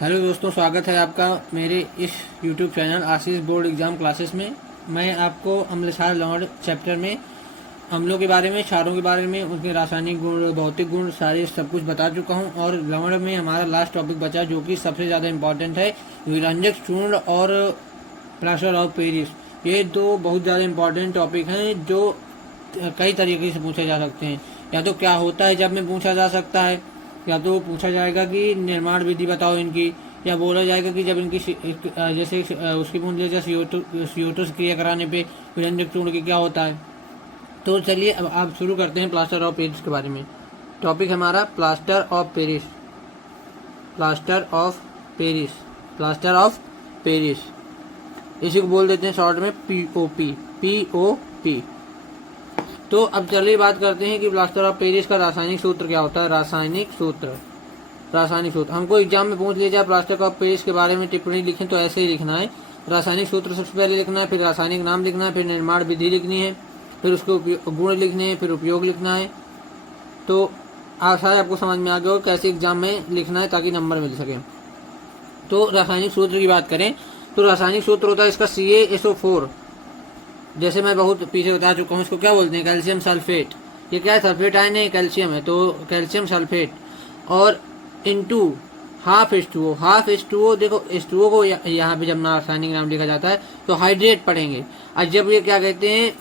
Hello दोस्तों, स्वागत है आपका मेरे इस YouTube चैनल आशीष बोर्ड एग्जाम क्लासेस में। मैं आपको अम्लक्षार लवण चैप्टर में अम्लों के बारे में, क्षारों के बारे में, उनके रासायनिक गुण, भौतिक गुण सारे सब कुछ बता चुका हूं। और लवण में हमारा लास्ट टॉपिक बचा जो कि सबसे ज़्यादा इम्पोर्टेंट है, विरंजक चूर्ण और प्लास्टर ऑफ पेरिस। ये दो बहुत ज़्यादा इम्पोर्टेंट टॉपिक हैं जो कई तरीके से पूछे जा सकते हैं। या तो क्या होता है जब में पूछा जा सकता है, या तो पूछा जाएगा कि निर्माण विधि बताओ इनकी, या बोला जाएगा कि जब इनकी जैसे उसकी बूंद ले CO2 से क्रिया कराने पे विरंजक चूर्ण की क्या होता है। तो चलिए अब आप शुरू करते हैं प्लास्टर ऑफ पेरिस के बारे में। टॉपिक हमारा plaster of Paris. Plaster of Paris, plaster of Paris, इसी को बोल देते हैं शॉर्ट में POP। POP। तो अब चलिए बात करते हैं कि प्लास्टर ऑफ पेरिस का रासायनिक सूत्र क्या होता है। रासायनिक सूत्र हमको एग्जाम में पूछ लिया जाए प्लास्टर ऑफ पेरिस के बारे में टिप्पणी लिखें तो ऐसे ही लिखना है। रासायनिक सूत्र सबसे पहले लिखना है, फिर रासायनिक नाम लिखना है, फिर निर्माण विधि लिखनी है, फिर उसके गुण लिखने हैं, फिर उपयोग लिखना है। तो आशा है आपको समझ में आ गया हो कैसे एग्जाम में लिखना है ताकि नंबर मिल सके। तो रासायनिक सूत्र की बात करें तो रासायनिक सूत्र होता है इसका CaSO4। जैसे मैं बहुत पीछे बता चुका हूँ, इसको क्या बोलते हैं, कैल्शियम सल्फेट। ये क्या है, सल्फेट आयन है, कैल्शियम है, तो कैल्शियम सल्फेट। और इनटू हाफ H2O। देखो H2O को यहाँ पे जब रासायनिक नाम लिखा जाता है तो हाइड्रेट पढ़ेंगे, और जब ये क्या कहते हैं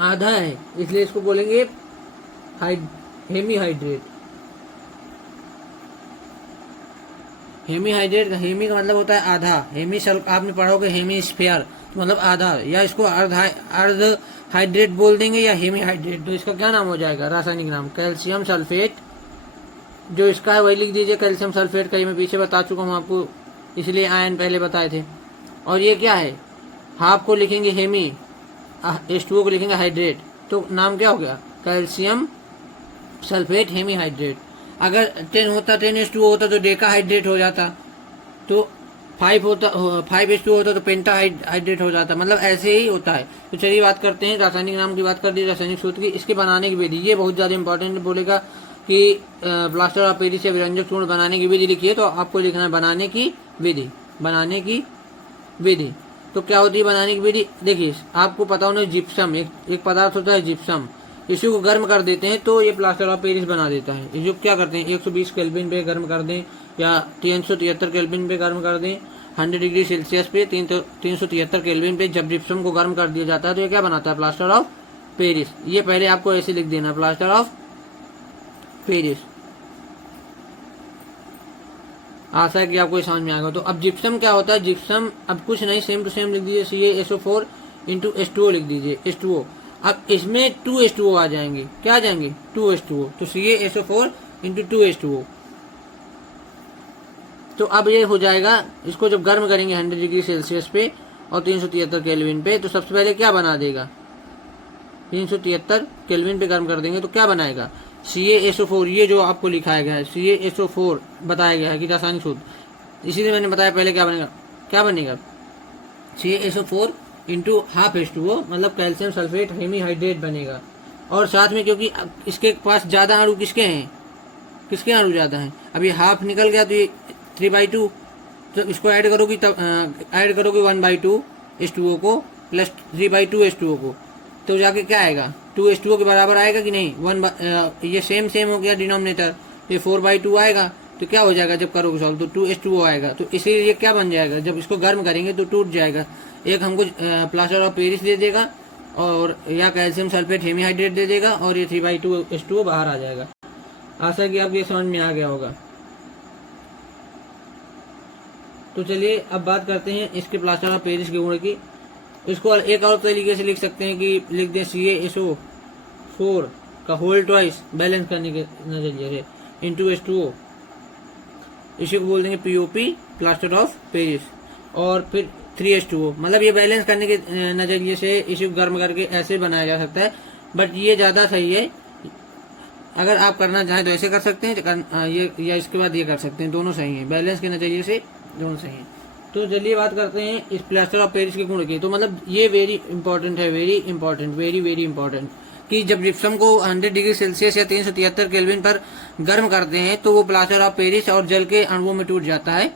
आधा है इसलिए इसको बोलेंगे hemihydrate. Hemihydrate, hemi का मतलब होता है आधा। हेमी आपने पढ़ोगे हेमी स्फीयर मतलब आधा, या इसको अर्ध हाइड्रेट बोल देंगे या हेमी हाइड्रेट। तो इसका क्या नाम हो जाएगा रासायनिक नाम, कैल्शियम सल्फेट। जो इसका है वही लिख दीजिए, कैल्शियम सल्फेट का। ये मैं पीछे बता चुका हूँ आपको, इसलिए आयन पहले बताए थे। और ये क्या है, हाफ को लिखेंगे हेमी, H2O को लिखेंगे हाइड्रेट, तो नाम क्या हो गया, कैल्शियम सल्फेट हेमी हाइड्रेट। अगर 10H2O होता तो डेका हाइड्रेट हो जाता, तो 5H2O होता तो पेंटा हाइड्रेट हो जाता, मतलब ऐसे ही होता है। तो चलिए बात करते हैं, रासायनिक नाम की बात कर दी, रासायनिक सूत्र की। इसके बनाने की विधि, ये बहुत ज़्यादा इंपॉर्टेंट बोलेगा कि प्लास्टर ऑफ पेरिस से विरंजक चूर्ण बनाने की विधि लिखिए, तो आपको लिखना है बनाने की विधि। बनाने की विधि तो क्या होती है बनाने की विधि, देखिए आपको पता होना, जिप्सम एक पदार्थ होता है जिप्सम, इसी को गर्म कर देते हैं तो ये प्लास्टर ऑफ पेरिस बना देता है। ये जो क्या करते हैं 120 केल्विन पे गर्म कर दें या 373 केल्विन पे गर्म कर दें, 100 डिग्री सेल्सियस पे 373 केल्विन पे जब जिप्सम को गर्म कर दिया जाता है तो ये क्या बनाता है, प्लास्टर ऑफ पेरिस। ये पहले आपको ऐसे लिख देना, प्लास्टर ऑफ पेरिस। आशा है कि आपको ये समझ में आएगा। तो अब जिप्सम क्या होता है, जिप्सम अब कुछ नहीं, सेम टू सेम लिख दीजिए, CaSO4 इंटू H2O लिख दीजिए, H2O। अब इसमें 2H2O आ जाएंगे, क्या आ जाएंगे 2H2O, तो CaSO4 इंटू 2H2O। तो अब ये हो जाएगा, इसको जब गर्म करेंगे 100 डिग्री सेल्सियस पे और 373 केल्विन पे, तो सबसे पहले क्या बना देगा, 373 केल्विन पे गर्म कर देंगे तो क्या बनाएगा, CaSO4। ये जो आपको लिखाया गया है CaSO4 बताया गया है कि रासायनिक सूत्र, इसीलिए मैंने बताया पहले क्या बनेगा CaSO4 इंटू हाफ H2O मतलब कैल्शियम सल्फेट हेमी हाइड्रेट बनेगा। और साथ में क्योंकि इसके पास ज़्यादा अणु किसके अणु ज़्यादा हैं, अब ये हाफ निकल गया तो ये 3/2, तो इसको ऐड करोगे तब ऐड करोगे 1/2 H2O को प्लस 3/2 H2O को, तो जाके क्या आएगा 2H2O के बराबर आएगा कि नहीं। ये सेम हो गया डिनोमिनेटर, ये 4/2 आएगा, तो क्या हो जाएगा जब करोगे सॉल्व तो 2H2O आएगा। तो इसीलिए ये क्या बन जाएगा, जब इसको गर्म करेंगे तो टूट जाएगा। एक हमको प्लास्टर ऑफ पेरिस दे देगा और या कैल्शियम सल्फेट हेमी हाइड्रेट दे देगा, और ये 3/2 H2O बाहर आ जाएगा। आशा है कि आपको ये समझ में आ गया होगा। तो चलिए अब बात करते हैं इसके प्लास्टर ऑफ पेरिस के गुण की। इसको एक और तरीके से लिख सकते हैं कि लिख दें CaSO4 का होल ट्वाइस बैलेंस करने के नजरिए से इंटू H2O, इसी को बोल देंगे POP प्लास्टर ऑफ पेरिस। और फिर 3H2O, मतलब ये बैलेंस करने के नजरिए से इसी को गर्म करके ऐसे बनाया जा सकता है, बट ये ज़्यादा सही है। अगर आप करना चाहें तो ऐसे कर सकते हैं, ये या इसके बाद ये कर सकते हैं, दोनों सही हैं, बैलेंस के नजरिए से दोनों सही हैं। तो चलिए बात करते हैं इस प्लास्टर ऑफ पेरिस के गुण की। तो मतलब ये वेरी इंपॉर्टेंट है, very important, very very important. कि जब जिप्सम को 100 डिग्री सेल्सियस या 373 केल्विन पर गर्म करते हैं तो वो प्लास्टर ऑफ पेरिस और जल के अणुओं में टूट जाता है।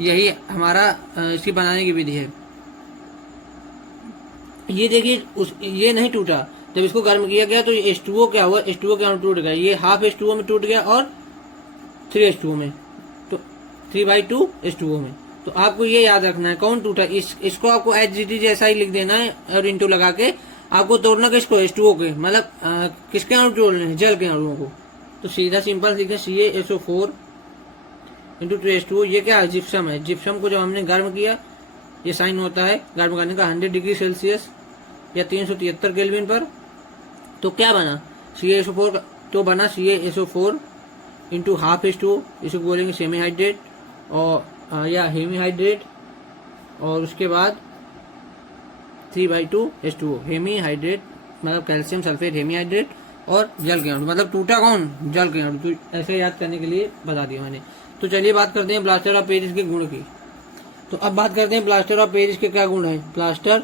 यही हमारा इसकी बनाने की विधि है। ये देखिए ये नहीं टूटा, जब इसको गर्म किया गया तो H2O क्या हुआ, H2O के अणु टूट गया, ये हाफ H2O में टूट गया और 3H2O में, तो 3/2 H2O में। तो आपको ये याद रखना है कौन टूटा, इसको आपको HGT जैसा ही लिख देना है और इंटू लगा के आपको तोड़ना किसको, H2O के, मतलब किसके अणु तोड़ने हैं, जल के अणुओं को। तो सीधा सिंपल लिखे CaSO4 इंटू 2H2O। ये क्या है, जिप्सम है। जिप्सम को जब हमने गर्म किया, ये साइन होता है गर्म करने का 100 डिग्री सेल्सियस या 373 केल्विन पर, तो क्या बना CaSO4, तो बना CaSO4 इंटू हाफ H2O, इसको बोलेंगे सेमी हाइड्रेट और या हेमी हाइड्रेट, और उसके बाद 3/2 H2O, हेमी हाइड्रेट मतलब कैल्शियम सल्फेट हेमी हाइड्रेट, और जल के अणु, मतलब टूटा कौन, जल के अणु। तो ऐसे याद करने के लिए बता दिया मैंने। तो चलिए बात करते हैं प्लास्टर ऑफ पेरिस के गुण की। तो अब बात करते हैं प्लास्टर ऑफ पेरिस के क्या गुण है, प्लास्टर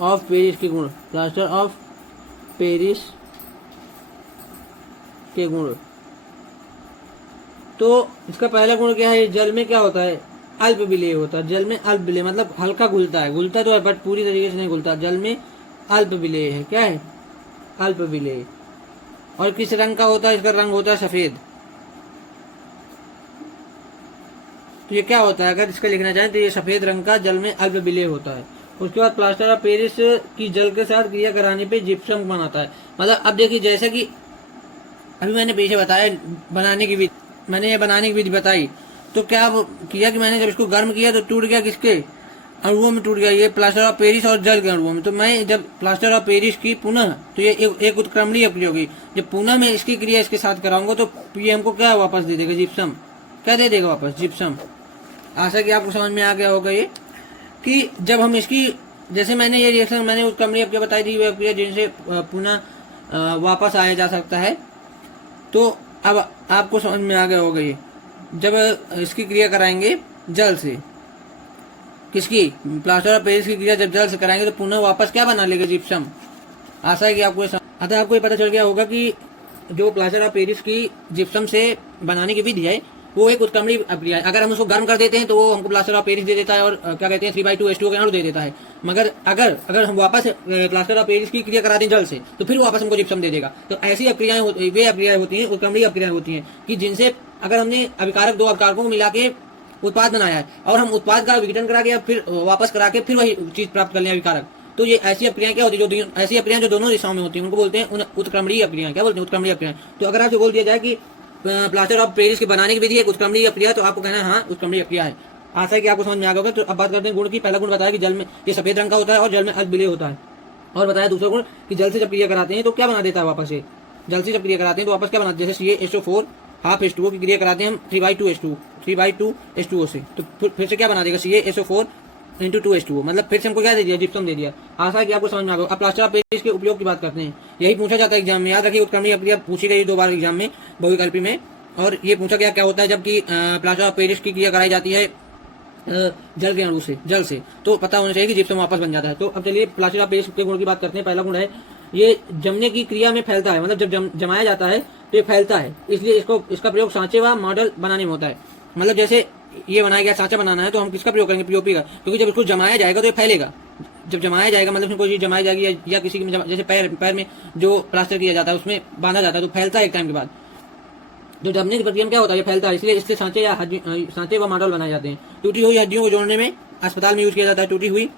ऑफ पेरिस के गुण, प्लास्टर ऑफ पेरिस के गुण। तो इसका पहला गुण क्या है, जल में क्या होता है, अल्प विलेय होता है। जल में अल्प विलेय मतलब हल्का घुलता है, घुलता तो है बट पूरी तरीके से नहीं घुलता। जल में अल्प विलेय है, क्या है, अल्प विलेय। और किस रंग का होता है, इसका रंग होता है सफेद। तो ये क्या होता है, अगर इसका लिखना चाहें तो ये सफेद रंग का जल में अल्प विलेय होता है। उसके बाद प्लास्टर ऑफ पेरिस की जल के साथ क्रिया कराने पे जिप्सम बनाता है। मतलब अब देखिए, जैसे कि अभी मैंने पीछे बताया बनाने की विधि, मैंने ये बनाने की विधि बताई, तो क्या किया कि मैंने जब इसको गर्म किया तो टूट गया किसके अणुओं में, टूट गया ये प्लास्टर ऑफ पेरिस और जल के अणुओं में। तो मैं जब प्लास्टर ऑफ पेरिस की पुनः, तो ये एक उत्क्रमणीय अक्रिया होगी, जब पुनः मैं इसकी क्रिया इसके साथ कराऊंगा तो ये हमको क्या वापस दे देगा, जिप्सम। क्या दे देगा वापस, जिप्सम। आशा कि आपको समझ में आ गया होगा ये कि जब हम इसकी, जैसे मैंने ये रिएक्शन मैंने उत्क्रमणीय अक्रिया बताई थी, वो अक्रिया जिनसे पुनः वापस आया जा सकता है। तो अब आपको समझ में आ गया होगा ये, जब इसकी क्रिया कराएंगे जल से, किसकी, प्लास्टर ऑफ पेरिस की क्रिया जब जल से कराएंगे तो पुनः वापस क्या बना लेगा, जिप्सम। आशा है कि आपको आपको ये पता चल गया होगा कि जो प्लास्टर ऑफ पेरिस की जिप्सम से बनाने की विधि है वो एक उत्क्रमणीय अक्रिया है। अगर हम उसको गर्म कर देते हैं तो वो हमको प्लास्टर ऑफ पेरिस दे देता है और क्या कहते हैं 3/2 H2O के अणु दे देता है। मगर अगर हम वापस प्लास्टर ऑफ पेरिस की क्रिया करा दें जल से तो फिर वापस हमको जिप्सम दे देगा। तो ऐसी अक्रियाएं वे अक्रियाएं होती हैं, उत्क्रमणीय अक्रियाएं होती हैं कि जिनसे अगर हमने अभिकारक, दो अभिकारकों को मिला के उत्पाद बनाया है और हम उत्पाद का विघटन करा के फिर वापस करा के फिर वही चीज प्राप्त कर लें अभिकारक, तो ये ऐसी अक्रियाएं क्या होती है, जो ऐसी अक्रियाएं जो दोनों दिशाओं में होती हैं उनको बोलते हैं उत्क्रमणीय अक्रियाएं। क्या बोलते हैं, उत्क्रमणीय अक्रियाएं। तो अगर आपसे बोल दिया जाए कि प्लास्टर ऑफ पेरिस के बनाने की विधि एक उत्क्रमणीय अक्रिया, तो आपको कहना है हाँ उत्क्रमणीय अक्रिया है। आशा है कि आपको समझ में आ गया होगा। तो अब बात करते हैं गुण की। पहला गुण बताया कि जल में ये सफेद रंग का होता है और जल में अल्प विलेय होता है। और बताया दूसरा गुण कि जल से जब क्रिया कराते हैं तो क्या बना देता है वापस से, जल से जब क्रिया कराते हैं तो वापस क्या बनाते हैं, जैसे CaSO4 हाफ H2O की क्रिया कराते हैं हम 3/2 H2O से, तो फिर से क्या बना देगा CaSO4 इंटू 2H2O, मतलब फिर से हमको क्या दे दिया, जिप्सम दे दिया। आशा है कि आपको समझ में आ गया। अब प्लास्टर ऑफ पेरिस के उपयोग की बात करते हैं। यही पूछा जाता है एग्जाम में, याद रखिए उत्क्रमणीय अक्रिया पूछी गई 2 बार एग्जाम में बहुविकल्पी में। और ये पूछा गया क्या होता है जबकि प्लास्टर ऑफ पेरिस की क्रिया कराई जाती है जल के अणु से, जल से, तो पता होना चाहिए कि जिप्सम वापस बन जाता है। तो अब चलिए प्लास्टर ऑफ पेरिस के गुण की बात करते हैं। पहला गुण है ये जमने की क्रिया में फैलता है, मतलब जब जमाया जाता है तो ये फैलता है, इसलिए इसका प्रयोग सांचे व मॉडल बनाने में होता है। मतलब जैसे ये बनाया गया सांचा बनाना है तो हम किसका प्रयोग करेंगे, पीओपी का, क्योंकि जब इसको जमाया जाएगा तो ये फैलेगा। जब जमाया जाएगा मतलब कोई चीज जमाई जाएगी या किसी की जैसे पैर में जो प्लास्टर किया जाता है उसमें बांधा जाता है तो फैलता है एक टाइम के बाद। जो जमने की प्रक्रिया में क्या होता है, ये फैलता है, इसलिए इससे सांचे व मॉडल बनाए जाते हैं। टूटी हुई हड्डियों को जोड़ने में अस्पताल में यूज किया जाता है, टूटी हुई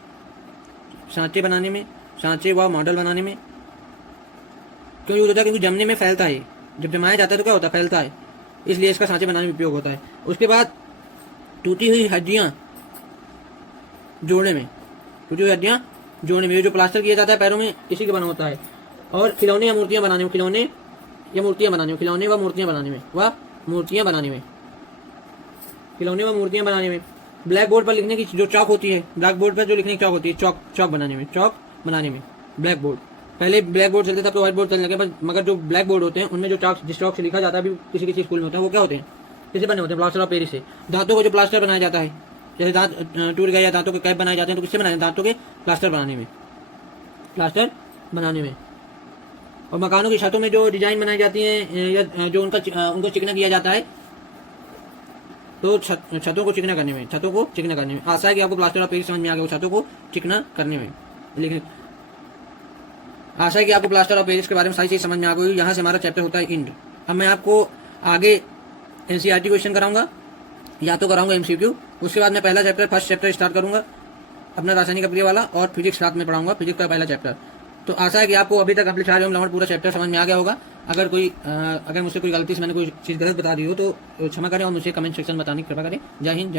सांचे बनाने में, सांचे व मॉडल बनाने में क्यों यूज होता है, क्योंकि जमने में फैलता है। जब जमाया जाता है तो क्या होता है, फैलता है, इसलिए इसका सांचे बनाने में उपयोग होता है। उसके बाद टूटी हुई हड्डियां जोड़ने में, टूटी हुई हड्डियां जोड़ने में, जो प्लास्टर किया जाता है पैरों में इसी के बना होता है। और खिलौने या मूर्तियां बनाने में, खिलौने या मूर्तियां बनाने में, खिलौने व मूर्तियां बनाने में, व मूर्तियां बनाने में, खिलौने व मूर्तियां बनाने में। ब्लैक बोर्ड पर लिखने की जो चौक होती है, ब्लैक बोर्ड पर जो लिखने की चौक होती है, चौक बनाने में, चौक बनाने में। ब्लैक बोर्ड, पहले ब्लैक बोर्ड चलते थे, अब तो व्हाइट बोर्ड चलने लगे, मगर जो ब्लैक बोर्ड होते हैं उनमें जो चौक, जिस चौक से लिखा जाता है अभी किसी किसी स्कूल में होता है, वो क्या होते हैं, किसे बने होते हैं, प्लास्टर ऑफ पेरिस से। दांतों को जो प्लास्टर बनाया जाता है, जैसे दांत टूट गए या दांतों के कैप बनाए जाते हैं तो किससे बनाए, दांतों के प्लास्टर बनाने में, प्लास्टर बनाने में। और मकानों की छतों में जो डिजाइन बनाई जाती है या जो उनको चिकना किया जाता है, तो छतों को चिकना करने में आशा है कि आपको प्लास्टर ऑफ पेरिस समझ में आ गया हो, छतों को चिकना करने में। लेकिन आशा है कि आपको प्लास्टर ऑफ पेरिस के बारे में सारी चीज समझ में आ गई। यहाँ से हमारा चैप्टर होता है इंड। अब मैं आपको आगे एनसीईआरटी क्वेश्चन कराऊंगा या तो कराऊंगा एमसीक्यू। उसके बाद मैं पहला चैप्टर, फर्स्ट चैप्टर स्टार्ट करूंगा अपना रासायनिक अभिक्रिया वाला, और फिजिक्स साथ में पढ़ाऊंगा, फिजिक्स का पहला चैप्टर। तो आशा है कि आपको अभी तक अम्लक्षार एवं लवण पूरा चैप्टर समझ में आ गया होगा। अगर मुझसे कोई गलती से मैंने कोई चीज़ गलत बता दी हो तो क्षमा करें और मुझे कमेंट सेक्शन में बताने की कृपा करें। जय हिंद, जय